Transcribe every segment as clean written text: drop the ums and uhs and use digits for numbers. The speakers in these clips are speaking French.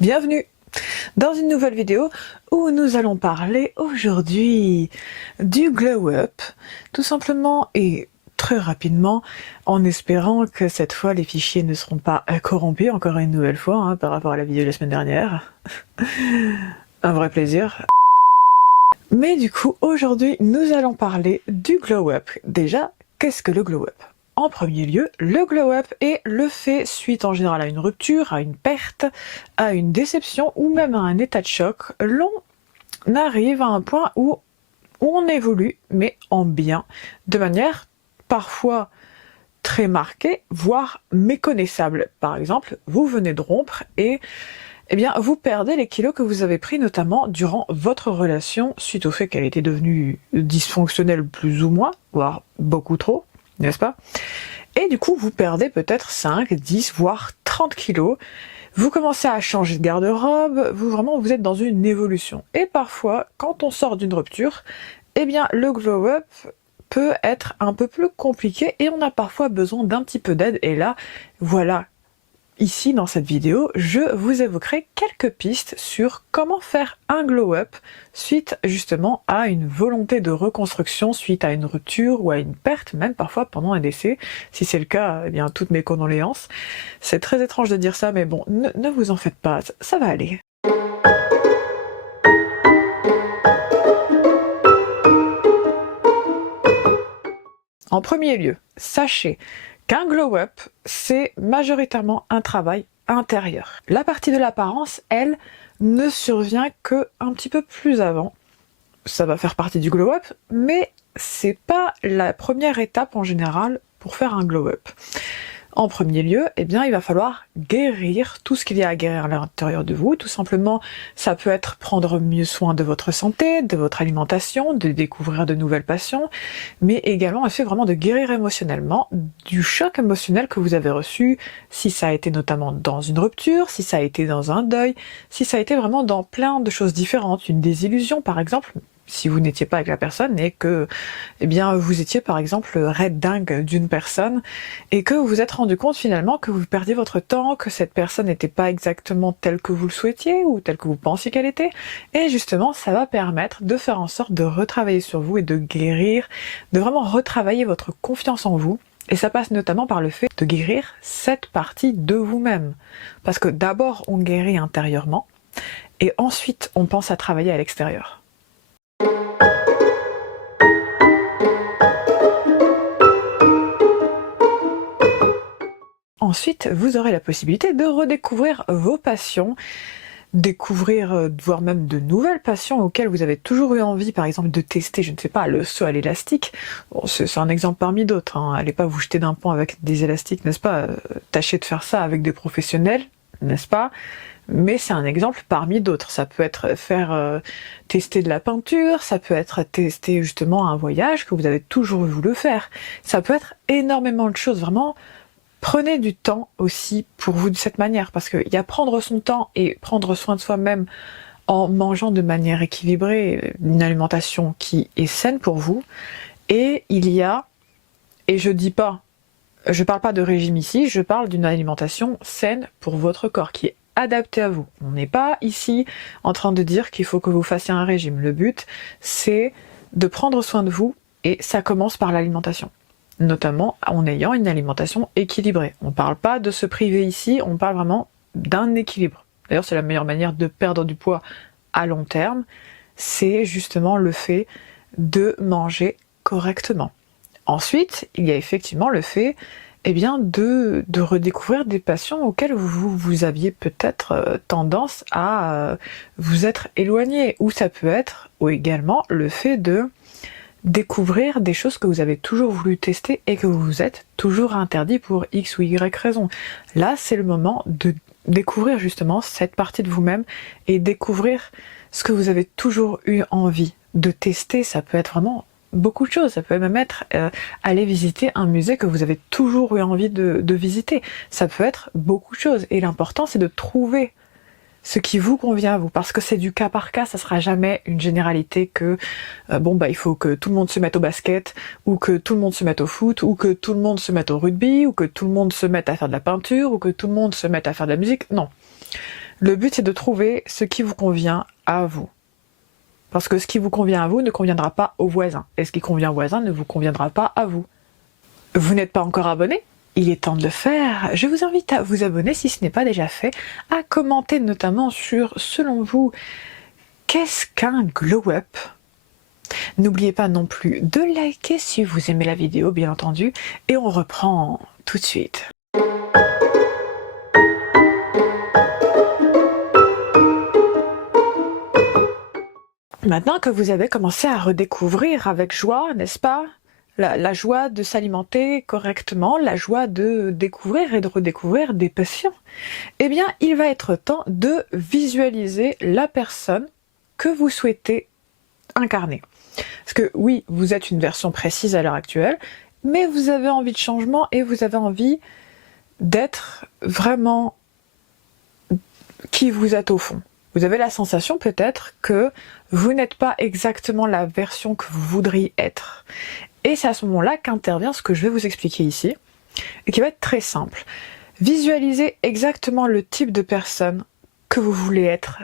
Bienvenue dans une nouvelle vidéo où nous allons parler aujourd'hui du glow up, tout simplement et très rapidement, en espérant que cette fois les fichiers ne seront pas corrompus encore une nouvelle fois par rapport à la vidéo de la semaine dernière. Un vrai plaisir. Mais du coup, aujourd'hui, nous allons parler du glow up. Déjà, qu'est-ce que le glow up ? En premier lieu, le glow up est le fait suite en général à une rupture, à une perte, à une déception ou même à un état de choc. L'on arrive à un point où on évolue, mais en bien, de manière parfois très marquée, voire méconnaissable. Par exemple, vous venez de rompre et vous perdez les kilos que vous avez pris notamment durant votre relation suite au fait qu'elle était devenue dysfonctionnelle plus ou moins, voire beaucoup trop, n'est-ce pas ? Et du coup, vous perdez peut-être 5, 10, voire 30 kilos. Vous commencez à changer de garde-robe, vous êtes dans une évolution. Et parfois, quand on sort d'une rupture, le glow-up peut être un peu plus compliqué et on a parfois besoin d'un petit peu d'aide. Et là, voilà. Ici, dans cette vidéo, je vous évoquerai quelques pistes sur comment faire un glow-up suite justement à une volonté de reconstruction, suite à une rupture ou à une perte, même parfois pendant un décès. Si c'est le cas, toutes mes condoléances. C'est très étrange de dire ça, mais bon, ne vous en faites pas, ça va aller. En premier lieu, sachez qu'un glow-up, c'est majoritairement un travail intérieur. La partie de l'apparence, elle, ne survient que un petit peu plus avant. Ça va faire partie du glow-up, mais c'est pas la première étape en général pour faire un glow-up. En premier lieu, il va falloir guérir tout ce qu'il y a à guérir à l'intérieur de vous. Tout simplement, ça peut être prendre mieux soin de votre santé, de votre alimentation, de découvrir de nouvelles passions, mais également le fait vraiment de guérir émotionnellement du choc émotionnel que vous avez reçu, si ça a été notamment dans une rupture, si ça a été dans un deuil, si ça a été vraiment dans plein de choses différentes, une désillusion par exemple, si vous n'étiez pas avec la personne et que vous étiez par exemple red dingue d'une personne et que vous vous êtes rendu compte finalement que vous perdiez votre temps, que cette personne n'était pas exactement telle que vous le souhaitiez ou telle que vous pensiez qu'elle était, et justement ça va permettre de faire en sorte de retravailler sur vous et de guérir, de vraiment retravailler votre confiance en vous. Et ça passe notamment par le fait de guérir cette partie de vous-même. Parce que d'abord on guérit intérieurement et ensuite on pense à travailler à l'extérieur. Ensuite, vous aurez la possibilité de redécouvrir vos passions, découvrir, voire même de nouvelles passions auxquelles vous avez toujours eu envie, par exemple de tester, je ne sais pas, le saut à l'élastique. Bon, c'est un exemple parmi d'autres, Allez pas vous jeter d'un pont avec des élastiques, n'est-ce pas ? Tâchez de faire ça avec des professionnels, n'est-ce pas ? Mais c'est un exemple parmi d'autres. Ça peut être faire tester de la peinture, ça peut être tester justement un voyage que vous avez toujours voulu faire. Ça peut être énormément de choses, vraiment. Prenez du temps aussi pour vous de cette manière, parce qu'il y a prendre son temps et prendre soin de soi-même en mangeant de manière équilibrée, une alimentation qui est saine pour vous, et il y a, et je parle pas de régime ici, je parle d'une alimentation saine pour votre corps, qui est adaptée à vous. On n'est pas ici en train de dire qu'il faut que vous fassiez un régime. Le but, c'est de prendre soin de vous, et ça commence par l'alimentation. Notamment en ayant une alimentation équilibrée. On ne parle pas de se priver ici, on parle vraiment d'un équilibre. D'ailleurs, c'est la meilleure manière de perdre du poids à long terme, c'est justement le fait de manger correctement. Ensuite, il y a effectivement le fait de redécouvrir des passions auxquelles vous aviez peut-être tendance à vous être éloigné, ou ça peut être également le fait de découvrir des choses que vous avez toujours voulu tester et que vous vous êtes toujours interdit pour X ou Y raison. Là, c'est le moment de découvrir justement cette partie de vous-même et découvrir ce que vous avez toujours eu envie de tester. Ça peut être vraiment beaucoup de choses. Ça peut même être aller visiter un musée que vous avez toujours eu envie de visiter. Ça peut être beaucoup de choses. Et l'important, c'est de trouver ce qui vous convient à vous, parce que c'est du cas par cas, ça sera jamais une généralité que bon bah il faut que tout le monde se mette au basket, ou que tout le monde se mette au foot, ou que tout le monde se mette au rugby, ou que tout le monde se mette à faire de la peinture, ou que tout le monde se mette à faire de la musique. Non. Le but c'est de trouver ce qui vous convient à vous. Parce que ce qui vous convient à vous ne conviendra pas au voisin, et ce qui convient au voisin ne vous conviendra pas à vous. Vous n'êtes pas encore abonné ? Il est temps de le faire. Je vous invite à vous abonner si ce n'est pas déjà fait, à commenter notamment sur, selon vous, qu'est-ce qu'un glow-up ? N'oubliez pas non plus de liker si vous aimez la vidéo, bien entendu, et on reprend tout de suite. Maintenant que vous avez commencé à redécouvrir avec joie, n'est-ce pas ? La joie de s'alimenter correctement, la joie de découvrir et de redécouvrir des passions, eh bien, il va être temps de visualiser la personne que vous souhaitez incarner. Parce que oui, vous êtes une version précise à l'heure actuelle, mais vous avez envie de changement et vous avez envie d'être vraiment qui vous êtes au fond. Vous avez la sensation peut-être que vous n'êtes pas exactement la version que vous voudriez être. Et c'est à ce moment-là qu'intervient ce que je vais vous expliquer ici, et qui va être très simple. Visualisez exactement le type de personne que vous voulez être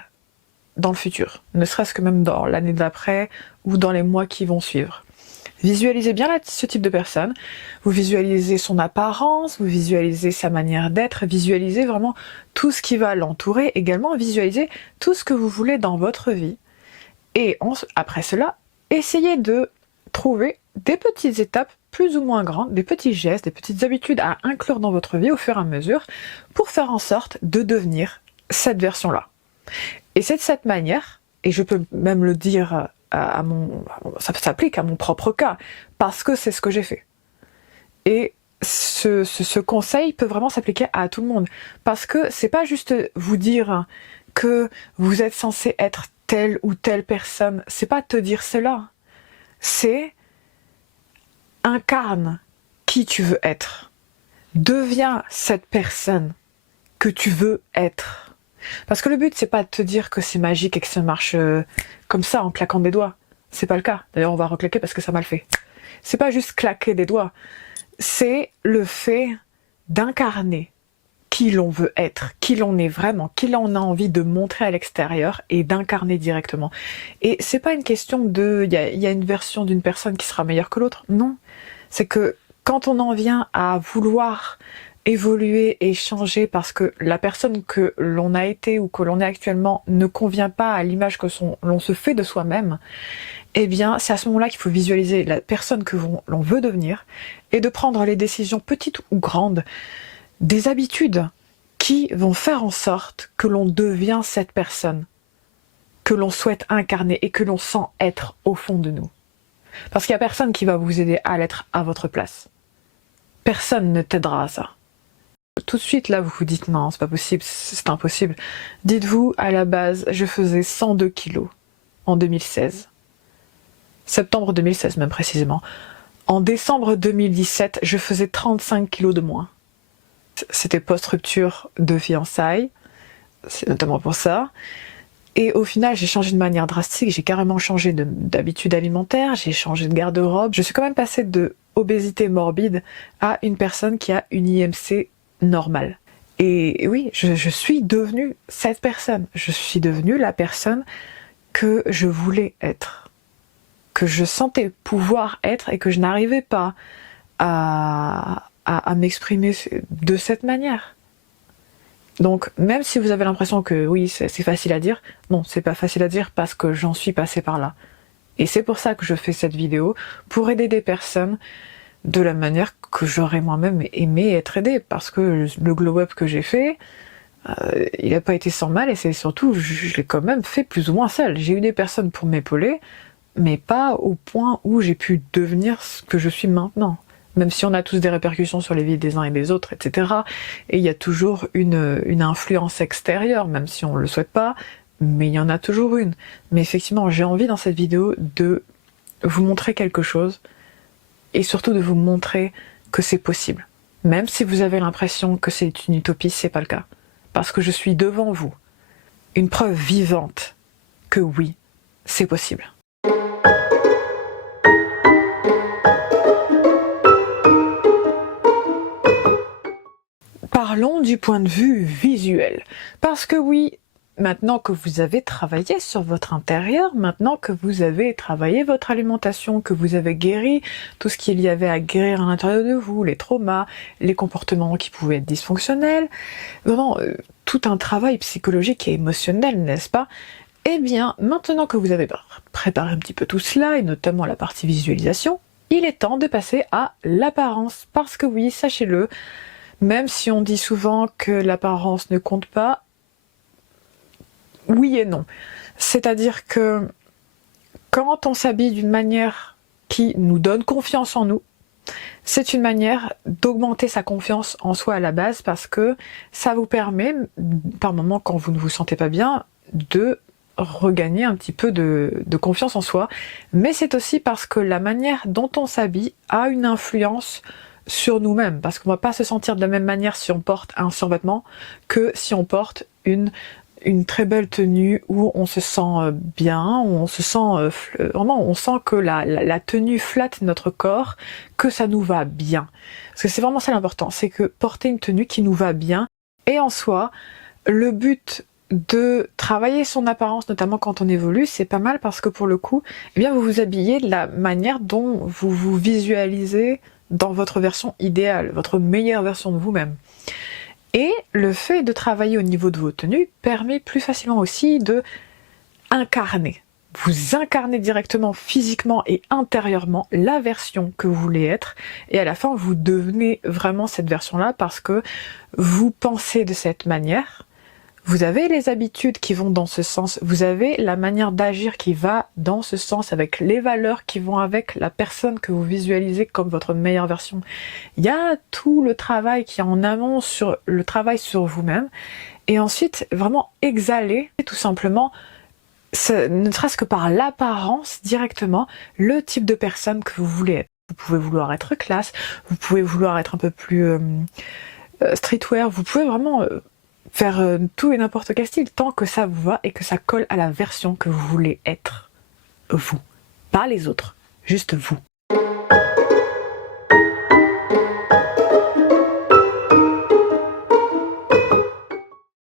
dans le futur, ne serait-ce que même dans l'année d'après ou dans les mois qui vont suivre. Visualisez bien ce type de personne, vous visualisez son apparence, vous visualisez sa manière d'être, visualisez vraiment tout ce qui va l'entourer, également visualisez tout ce que vous voulez dans votre vie. Et après cela, essayez de trouver des petites étapes plus ou moins grandes, des petits gestes, des petites habitudes à inclure dans votre vie au fur et à mesure pour faire en sorte de devenir cette version-là. Et c'est de cette manière, et je peux même le dire ça s'applique à mon propre cas, parce que c'est ce que j'ai fait. Et ce conseil peut vraiment s'appliquer à tout le monde, parce que c'est pas juste vous dire que vous êtes censé être telle ou telle personne, c'est pas te dire cela, c'est incarne qui tu veux être. Deviens cette personne que tu veux être. Parce que le but, c'est pas de te dire que c'est magique et que ça marche comme ça, en claquant des doigts. C'est pas le cas. D'ailleurs, on va reclaquer parce que ça m'a le fait. C'est pas juste claquer des doigts. C'est le fait d'incarner qui l'on veut être, qui l'on est vraiment, qui l'on a envie de montrer à l'extérieur et d'incarner directement. Et c'est pas une question de... Il y a une version d'une personne qui sera meilleure que l'autre. Non. C'est que quand on en vient à vouloir évoluer et changer parce que la personne que l'on a été ou que l'on est actuellement ne convient pas à l'image que l'on se fait de soi-même, eh bien c'est à ce moment-là qu'il faut visualiser la personne que l'on veut devenir et de prendre les décisions petites ou grandes, des habitudes qui vont faire en sorte que l'on devient cette personne que l'on souhaite incarner et que l'on sent être au fond de nous. Parce qu'il n'y a personne qui va vous aider à l'être à votre place. Personne ne t'aidera à ça. Tout de suite, là, vous vous dites non, c'est pas possible, c'est impossible. Dites-vous, à la base, je faisais 102 kilos en 2016. Septembre 2016, même précisément. En décembre 2017, je faisais 35 kilos de moins. C'était post-rupture de fiançailles, c'est notamment pour ça. Et au final, j'ai changé de manière drastique, j'ai carrément changé d'habitude alimentaire, j'ai changé de garde-robe. Je suis quand même passée de obésité morbide à une personne qui a une IMC normale. Et oui, je suis devenue cette personne. Je suis devenue la personne que je voulais être, que je sentais pouvoir être et que je n'arrivais pas à m'exprimer de cette manière. Donc, même si vous avez l'impression que oui, c'est facile à dire, non, c'est pas facile à dire parce que j'en suis passée par là. Et c'est pour ça que je fais cette vidéo, pour aider des personnes de la manière que j'aurais moi-même aimé être aidée. Parce que le glow-up que j'ai fait, il n'a pas été sans mal et c'est surtout, je l'ai quand même fait plus ou moins seule. J'ai eu des personnes pour m'épauler, mais pas au point où j'ai pu devenir ce que je suis maintenant. Même si on a tous des répercussions sur les vies des uns et des autres, etc. Et il y a toujours une influence extérieure, même si on ne le souhaite pas, mais il y en a toujours une. Mais effectivement, j'ai envie dans cette vidéo de vous montrer quelque chose, et surtout de vous montrer que c'est possible. Même si vous avez l'impression que c'est une utopie, c'est pas le cas. Parce que je suis devant vous. une preuve vivante que oui, c'est possible. Parlons du point de vue visuel. Parce que oui, maintenant que vous avez travaillé sur votre intérieur, maintenant que vous avez travaillé votre alimentation, que vous avez guéri tout ce qu'il y avait à guérir à l'intérieur de vous, les traumas, les comportements qui pouvaient être dysfonctionnels, vraiment tout un travail psychologique et émotionnel, n'est-ce pas? Eh bien, maintenant que vous avez préparé un petit peu tout cela, et notamment la partie visualisation, il est temps de passer à l'apparence. Parce que oui, sachez-le, même si on dit souvent que l'apparence ne compte pas, oui et non. C'est-à-dire que quand on s'habille d'une manière qui nous donne confiance en nous, c'est une manière d'augmenter sa confiance en soi à la base parce que ça vous permet, par moments quand vous ne vous sentez pas bien, de regagner un petit peu de confiance en soi. Mais c'est aussi parce que la manière dont on s'habille a une influence sur nous-mêmes, parce qu'on ne va pas se sentir de la même manière si on porte un survêtement que si on porte une très belle tenue où on se sent bien, où on se sent vraiment, on sent que la tenue flatte notre corps, que ça nous va bien. Parce que c'est vraiment ça l'important, c'est que porter une tenue qui nous va bien. Et en soi, le but de travailler son apparence, notamment quand on évolue, c'est pas mal parce que pour le coup, eh bien vous vous habillez de la manière dont vous vous visualisez dans votre version idéale, votre meilleure version de vous-même. Et le fait de travailler au niveau de vos tenues permet plus facilement aussi de incarner. Vous incarnez directement physiquement et intérieurement la version que vous voulez être et à la fin vous devenez vraiment cette version-là parce que vous pensez de cette manière. Vous avez les habitudes qui vont dans ce sens, vous avez la manière d'agir qui va dans ce sens avec les valeurs qui vont avec la personne que vous visualisez comme votre meilleure version. Il y a tout le travail qui est en amont sur le travail sur vous-même et ensuite vraiment exhaler tout simplement, ne serait-ce que par l'apparence directement, le type de personne que vous voulez être. Vous pouvez vouloir être classe, vous pouvez vouloir être un peu plus streetwear, vous pouvez vraiment faire tout et n'importe quel style, tant que ça vous va et que ça colle à la version que vous voulez être. Vous. Pas les autres. Juste vous.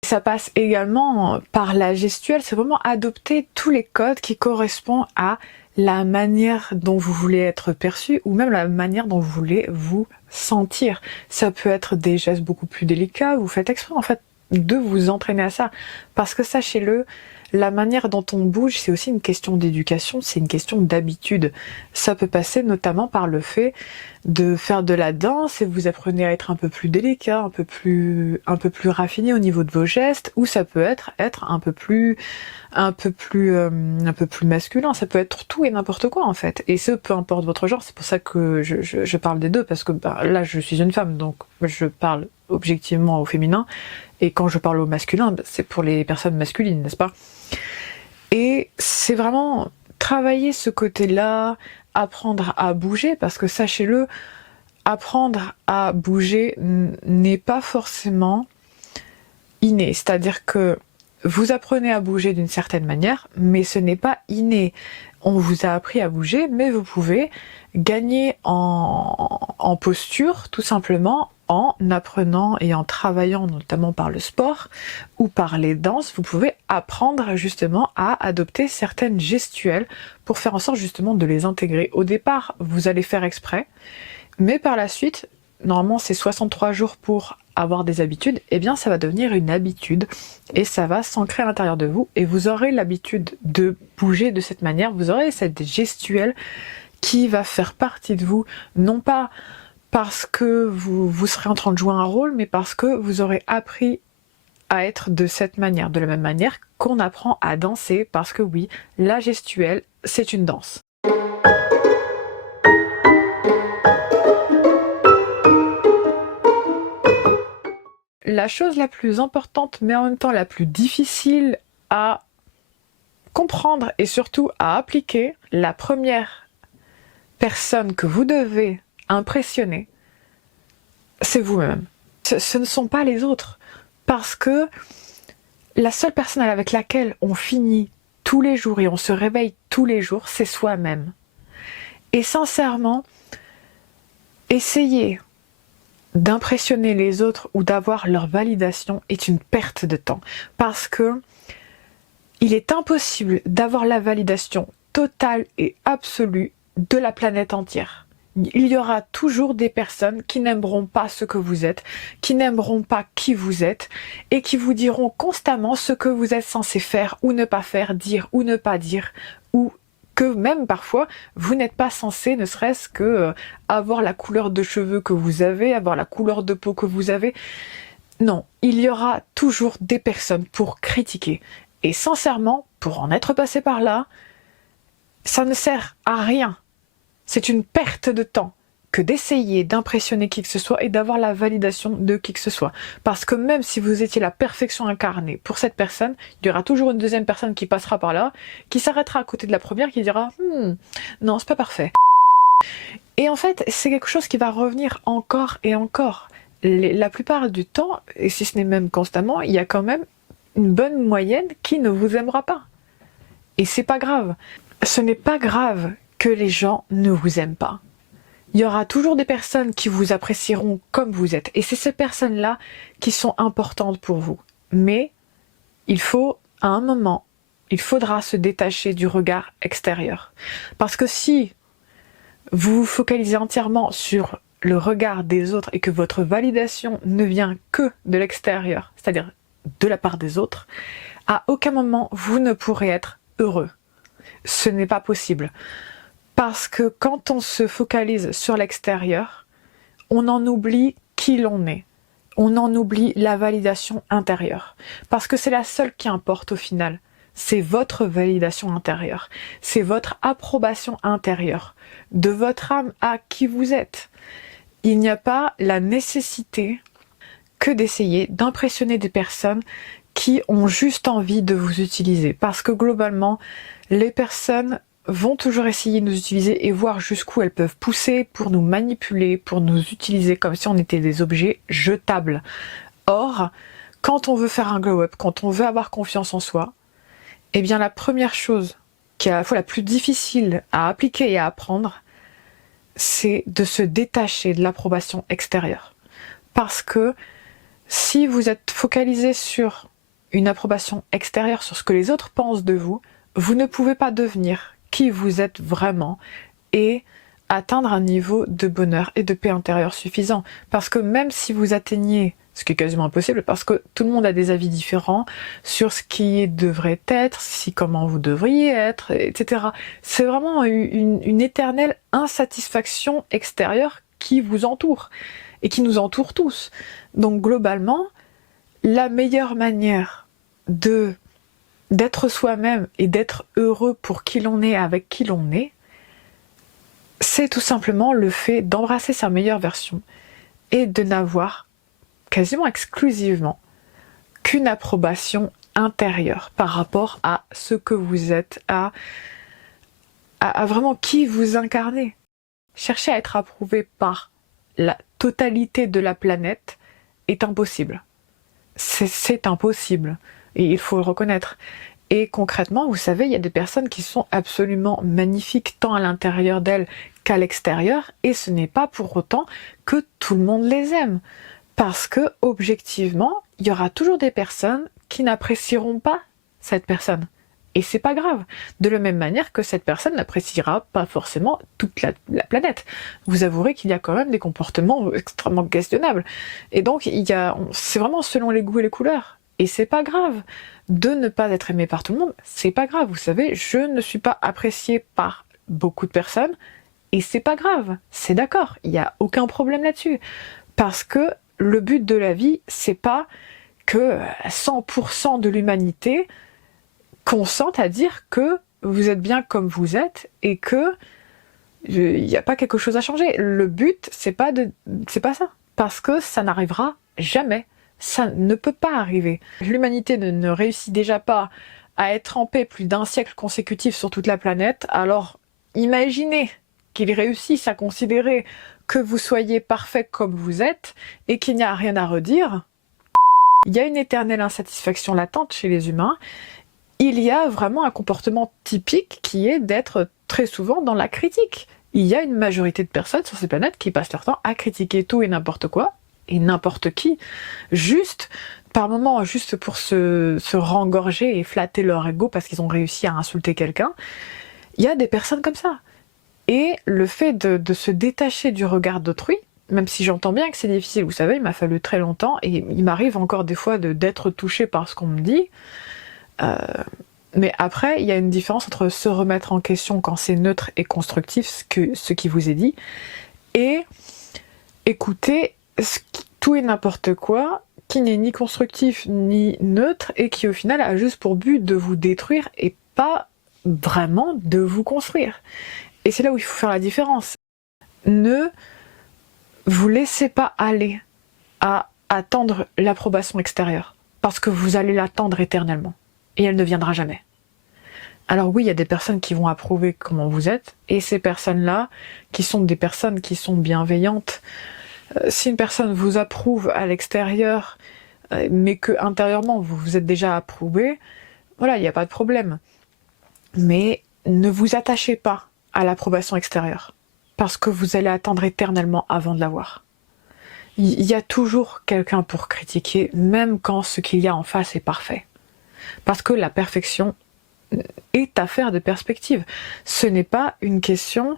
Ça passe également par la gestuelle, c'est vraiment adopter tous les codes qui correspondent à la manière dont vous voulez être perçu ou même la manière dont vous voulez vous sentir. Ça peut être des gestes beaucoup plus délicats, vous faites exprès en fait de vous entraîner à ça. Parce que sachez-le, la manière dont on bouge, c'est aussi une question d'éducation, c'est une question d'habitude. Ça peut passer notamment par le fait de faire de la danse et vous apprenez à être un peu plus délicat, un peu plus raffiné au niveau de vos gestes, ou ça peut être un peu plus masculin. Ça peut être tout et n'importe quoi en fait. Et ce, peu importe votre genre, c'est pour ça que je parle des deux, parce que là je suis une femme, donc je parle objectivement au féminin, et quand je parle au masculin, c'est pour les personnes masculines, n'est-ce pas? Et c'est vraiment travailler ce côté-là, apprendre à bouger, parce que sachez-le, apprendre à bouger n'est pas forcément inné. C'est-à-dire que vous apprenez à bouger d'une certaine manière, mais ce n'est pas inné. On vous a appris à bouger, mais vous pouvez gagner en posture, tout simplement, en apprenant et en travaillant notamment par le sport ou par les danses. Vous pouvez apprendre justement à adopter certaines gestuelles pour faire en sorte justement de les intégrer. Au départ, vous allez faire exprès, mais par la suite, normalement c'est 63 jours pour avoir des habitudes, et bien ça va devenir une habitude et ça va s'ancrer à l'intérieur de vous et vous aurez l'habitude de bouger de cette manière, vous aurez cette gestuelle qui va faire partie de vous, non pas parce que vous serez en train de jouer un rôle, mais parce que vous aurez appris à être de cette manière, de la même manière qu'on apprend à danser, parce que oui, la gestuelle, c'est une danse. La chose la plus importante, mais en même temps la plus difficile à comprendre et surtout à appliquer, la première personne que vous devez impressionner, c'est vous-même. Ce ne sont pas les autres. Parce que La seule personne avec laquelle on finit tous les jours et on se réveille tous les jours, c'est soi-même. Et sincèrement, essayer d'impressionner les autres ou d'avoir leur validation est une perte de temps. Parce que il est impossible d'avoir la validation totale et absolue de la planète entière. Il y aura toujours des personnes qui n'aimeront pas ce que vous êtes, qui n'aimeront pas qui vous êtes, et qui vous diront constamment ce que vous êtes censé faire ou ne pas faire, dire ou ne pas dire, ou que même parfois, vous n'êtes pas censé, ne serait-ce que avoir la couleur de cheveux que vous avez, avoir la couleur de peau que vous avez. Non, il y aura toujours des personnes pour critiquer. Et sincèrement, pour en être passé par là, ça ne sert à rien. C'est une perte de temps que d'essayer d'impressionner qui que ce soit et d'avoir la validation de qui que ce soit. Parce que même si vous étiez la perfection incarnée pour cette personne, il y aura toujours une deuxième personne qui passera par là, qui s'arrêtera à côté de la première, qui dira non, c'est pas parfait. Et en fait, c'est quelque chose qui va revenir encore et encore. La plupart du temps, et si ce n'est même constamment, il y a quand même une bonne moyenne qui ne vous aimera pas. Et c'est pas grave. Ce n'est pas grave que les gens ne vous aiment pas. Il y aura toujours des personnes qui vous apprécieront comme vous êtes. Et c'est ces personnes-là qui sont importantes pour vous. Mais il faut, à un moment, il faudra se détacher du regard extérieur. Parce que si vous vous focalisez entièrement sur le regard des autres et que votre validation ne vient que de l'extérieur, c'est-à-dire de la part des autres, à aucun moment vous ne pourrez être heureux. Ce n'est pas possible. Parce que quand on se focalise sur l'extérieur, on en oublie qui l'on est. On en oublie la validation intérieure. Parce que c'est la seule qui importe au final. C'est votre validation intérieure. C'est votre approbation intérieure. De votre âme à qui vous êtes. Il n'y a pas la nécessité que d'essayer d'impressionner des personnes qui ont juste envie de vous utiliser. Parce que globalement, les personnes vont toujours essayer de nous utiliser et voir jusqu'où elles peuvent pousser pour nous manipuler, pour nous utiliser comme si on était des objets jetables. Or, quand on veut faire un glow-up, quand on veut avoir confiance en soi, eh bien la première chose qui est à la fois la plus difficile à appliquer et à apprendre, c'est de se détacher de l'approbation extérieure. Parce que si vous êtes focalisé sur une approbation extérieure, sur ce que les autres pensent de vous, vous ne pouvez pas devenir qui vous êtes vraiment et atteindre un niveau de bonheur et de paix intérieure suffisant. Parce que même si vous atteignez, ce qui est quasiment impossible, parce que tout le monde a des avis différents sur ce qui devrait être, comment vous devriez être, etc. C'est vraiment une éternelle insatisfaction extérieure qui vous entoure et qui nous entoure tous. Donc globalement, la meilleure manière d'être soi-même et d'être heureux pour qui l'on est avec qui l'on est, c'est tout simplement le fait d'embrasser sa meilleure version et de n'avoir quasiment exclusivement qu'une approbation intérieure par rapport à ce que vous êtes, à vraiment qui vous incarnez. Chercher à être approuvé par la totalité de la planète est impossible. C'est impossible. Et il faut le reconnaître. Et concrètement, vous savez, il y a des personnes qui sont absolument magnifiques tant à l'intérieur d'elles qu'à l'extérieur, et ce n'est pas pour autant que tout le monde les aime. Parce que, objectivement, il y aura toujours des personnes qui n'apprécieront pas cette personne. Et c'est pas grave. De la même manière que cette personne n'appréciera pas forcément toute la planète. Vous avouerez qu'il y a quand même des comportements extrêmement questionnables. Et donc, c'est vraiment selon les goûts et les couleurs. Et c'est pas grave de ne pas être aimé par tout le monde, c'est pas grave. Vous savez, je ne suis pas appréciée par beaucoup de personnes, et c'est pas grave, c'est d'accord, il n'y a aucun problème là-dessus. Parce que le but de la vie, c'est pas que 100% de l'humanité consente à dire que vous êtes bien comme vous êtes, et que il n'y a pas quelque chose à changer. Le but, c'est pas ça. Parce que ça n'arrivera jamais. Ça ne peut pas arriver. L'humanité ne réussit déjà pas à être en paix plus d'un siècle consécutif sur toute la planète, alors imaginez qu'ils réussissent à considérer que vous soyez parfait comme vous êtes et qu'il n'y a rien à redire. Il y a une éternelle insatisfaction latente chez les humains. Il y a vraiment un comportement typique qui est d'être très souvent dans la critique. Il y a une majorité de personnes sur cette planète qui passent leur temps à critiquer tout et n'importe quoi, et n'importe qui, juste par moments, juste pour se rengorger et flatter leur ego parce qu'ils ont réussi à insulter quelqu'un. Il y a des personnes comme ça. Et le fait de se détacher du regard d'autrui, même si j'entends bien que c'est difficile, vous savez, il m'a fallu très longtemps, et il m'arrive encore des fois d'être touchée par ce qu'on me dit, mais après, il y a une différence entre se remettre en question quand c'est neutre et constructif, ce qui vous est dit, et écouter tout et n'importe quoi, qui n'est ni constructif ni neutre, et qui au final a juste pour but de vous détruire, et pas vraiment de vous construire. Et c'est là où il faut faire la différence. Ne vous laissez pas aller à attendre l'approbation extérieure, parce que vous allez l'attendre éternellement, et elle ne viendra jamais. Alors oui, il y a des personnes qui vont approuver comment vous êtes, et ces personnes-là, qui sont des personnes qui sont bienveillantes, si une personne vous approuve à l'extérieur, mais que intérieurement vous êtes déjà approuvé, voilà, il n'y a pas de problème. Mais ne vous attachez pas à l'approbation extérieure, parce que vous allez attendre éternellement avant de l'avoir. Il y a toujours quelqu'un pour critiquer, même quand ce qu'il y a en face est parfait. Parce que la perfection est affaire de perspective. Ce n'est pas une question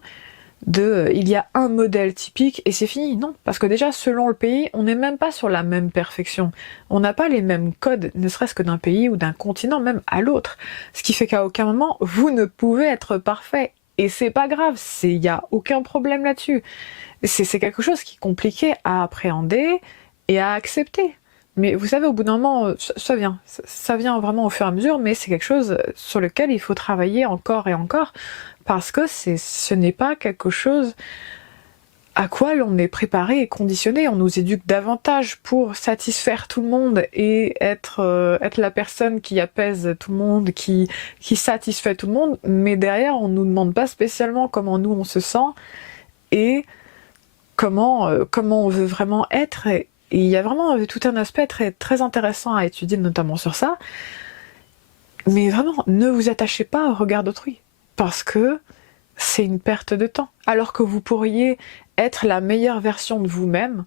de il y a un modèle typique et c'est fini. Non, parce que déjà, selon le pays, on n'est même pas sur la même perfection. On n'a pas les mêmes codes, ne serait-ce que d'un pays ou d'un continent, même à l'autre. Ce qui fait qu'à aucun moment, vous ne pouvez être parfait. Et c'est pas grave, il n'y a aucun problème là-dessus. C'est quelque chose qui est compliqué à appréhender et à accepter. Mais vous savez, au bout d'un moment, ça vient vraiment au fur et à mesure, mais c'est quelque chose sur lequel il faut travailler encore et encore, parce que ce n'est pas quelque chose à quoi l'on est préparé et conditionné. On nous éduque davantage pour satisfaire tout le monde et être la personne qui apaise tout le monde, qui satisfait tout le monde, mais derrière, on nous demande pas spécialement comment nous on se sent et comment on veut vraiment être. Et il y a vraiment tout un aspect très, très intéressant à étudier, notamment sur ça. Mais vraiment, ne vous attachez pas au regard d'autrui, parce que c'est une perte de temps. Alors que vous pourriez être la meilleure version de vous-même,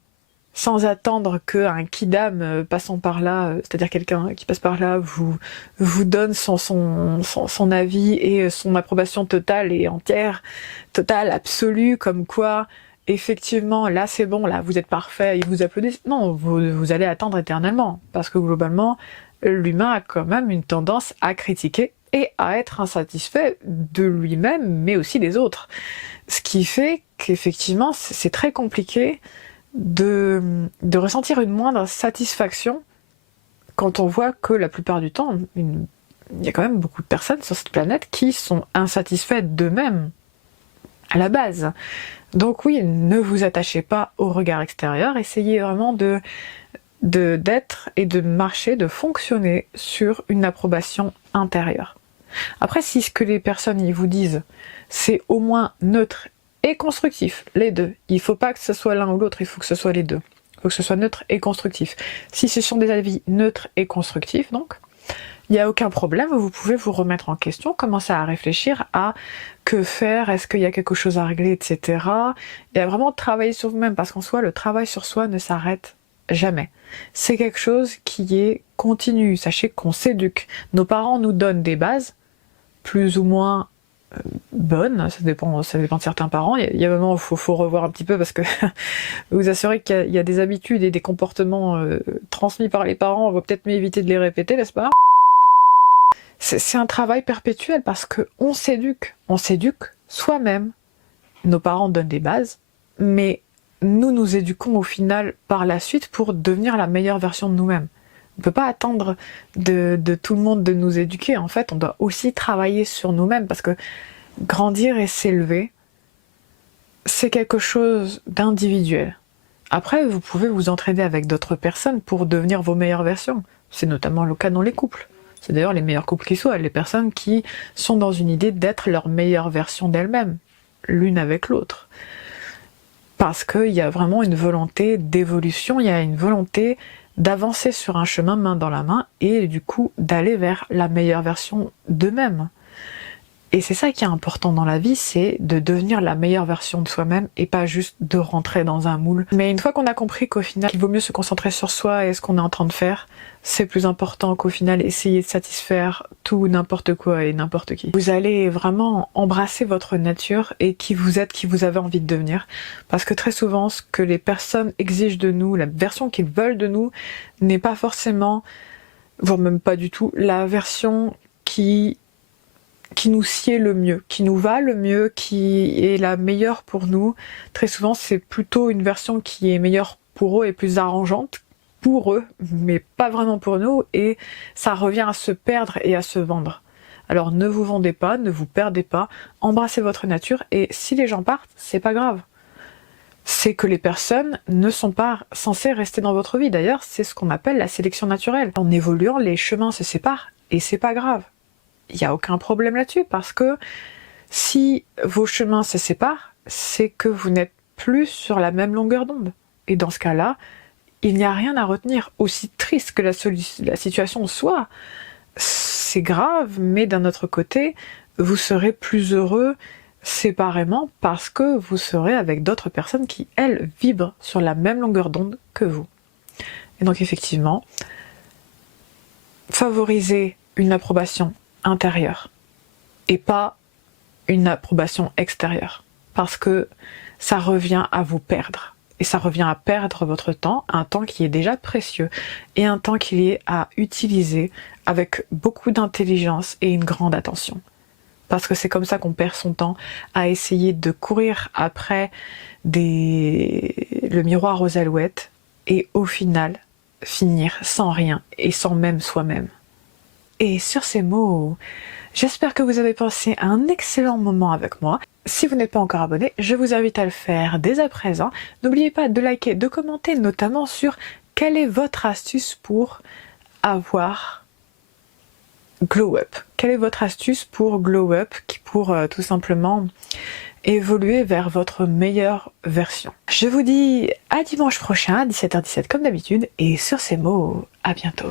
sans attendre qu'un kidam passant par là, c'est-à-dire quelqu'un qui passe par là, vous donne son avis et son approbation totale et entière, totale, absolue, comme quoi, effectivement, là c'est bon, là vous êtes parfait, ils vous applaudissent. Non, vous allez attendre éternellement, parce que globalement, l'humain a quand même une tendance à critiquer et à être insatisfait de lui-même, mais aussi des autres. Ce qui fait qu'effectivement, c'est très compliqué de ressentir une moindre satisfaction quand on voit que la plupart du temps, il y a quand même beaucoup de personnes sur cette planète qui sont insatisfaites d'eux-mêmes, à la base. Donc oui, ne vous attachez pas au regard extérieur, essayez vraiment d'être et de marcher, de fonctionner sur une approbation intérieure. Après, si ce que les personnes y vous disent, c'est au moins neutre et constructif, les deux. Il ne faut pas que ce soit l'un ou l'autre, il faut que ce soit les deux. Il faut que ce soit neutre et constructif. Si ce sont des avis neutres et constructifs, donc, il n'y a aucun problème, vous pouvez vous remettre en question, commencer à réfléchir à que faire, est-ce qu'il y a quelque chose à régler, etc. Et à vraiment travailler sur vous-même, parce qu'en soi, le travail sur soi ne s'arrête jamais. C'est quelque chose qui est continu. Sachez qu'on s'éduque. Nos parents nous donnent des bases, plus ou moins bonnes, ça dépend de certains parents. Il y a un moment où il faut revoir un petit peu, parce que vous assurez qu'il y a des habitudes et des comportements transmis par les parents, on va peut-être mieux éviter de les répéter, n'est-ce pas? C'est un travail perpétuel, parce qu'on s'éduque soi-même. Nos parents donnent des bases, mais nous éduquons au final par la suite pour devenir la meilleure version de nous-mêmes. On ne peut pas attendre de tout le monde de nous éduquer. En fait, on doit aussi travailler sur nous-mêmes, parce que grandir et s'élever, c'est quelque chose d'individuel. Après, vous pouvez vous entraider avec d'autres personnes pour devenir vos meilleures versions. C'est notamment le cas dans les couples. C'est d'ailleurs les meilleurs couples qui soient, les personnes qui sont dans une idée d'être leur meilleure version d'elles-mêmes, l'une avec l'autre. Parce qu'il y a vraiment une volonté d'évolution, il y a une volonté d'avancer sur un chemin main dans la main et du coup d'aller vers la meilleure version d'eux-mêmes. Et c'est ça qui est important dans la vie, c'est de devenir la meilleure version de soi-même et pas juste de rentrer dans un moule. Mais une fois qu'on a compris qu'au final, il vaut mieux se concentrer sur soi et ce qu'on est en train de faire, c'est plus important qu'au final essayer de satisfaire tout, n'importe quoi et n'importe qui. Vous allez vraiment embrasser votre nature et qui vous êtes, qui vous avez envie de devenir. Parce que très souvent, ce que les personnes exigent de nous, la version qu'ils veulent de nous, n'est pas forcément, voire même pas du tout, la version qui nous sied le mieux, qui nous va le mieux, qui est la meilleure pour nous. Très souvent, c'est plutôt une version qui est meilleure pour eux et plus arrangeante pour eux, mais pas vraiment pour nous, et ça revient à se perdre et à se vendre. Alors ne vous vendez pas, ne vous perdez pas, embrassez votre nature, et si les gens partent, c'est pas grave. C'est que les personnes ne sont pas censées rester dans votre vie. D'ailleurs, c'est ce qu'on appelle la sélection naturelle. En évoluant, les chemins se séparent, et c'est pas grave. Il n'y a aucun problème là-dessus, parce que si vos chemins se séparent, c'est que vous n'êtes plus sur la même longueur d'onde. Et dans ce cas-là, il n'y a rien à retenir. Aussi triste que la situation soit, c'est grave, mais d'un autre côté, vous serez plus heureux séparément parce que vous serez avec d'autres personnes qui, elles, vibrent sur la même longueur d'onde que vous. Et donc effectivement, favorisez une approbation intérieure et pas une approbation extérieure, parce que ça revient à vous perdre et ça revient à perdre votre temps, un temps qui est déjà précieux et un temps qu'il est à utiliser avec beaucoup d'intelligence et une grande attention, parce que c'est comme ça qu'on perd son temps à essayer de courir après le miroir aux alouettes et au final finir sans rien et sans même soi-même. Et sur ces mots, j'espère que vous avez passé un excellent moment avec moi. Si vous n'êtes pas encore abonné, je vous invite à le faire dès à présent. N'oubliez pas de liker, de commenter, notamment sur quelle est votre astuce pour avoir glow up. Quelle est votre astuce pour glow up, pour tout simplement évoluer vers votre meilleure version. Je vous dis à dimanche prochain à 17h17 comme d'habitude, et sur ces mots, à bientôt.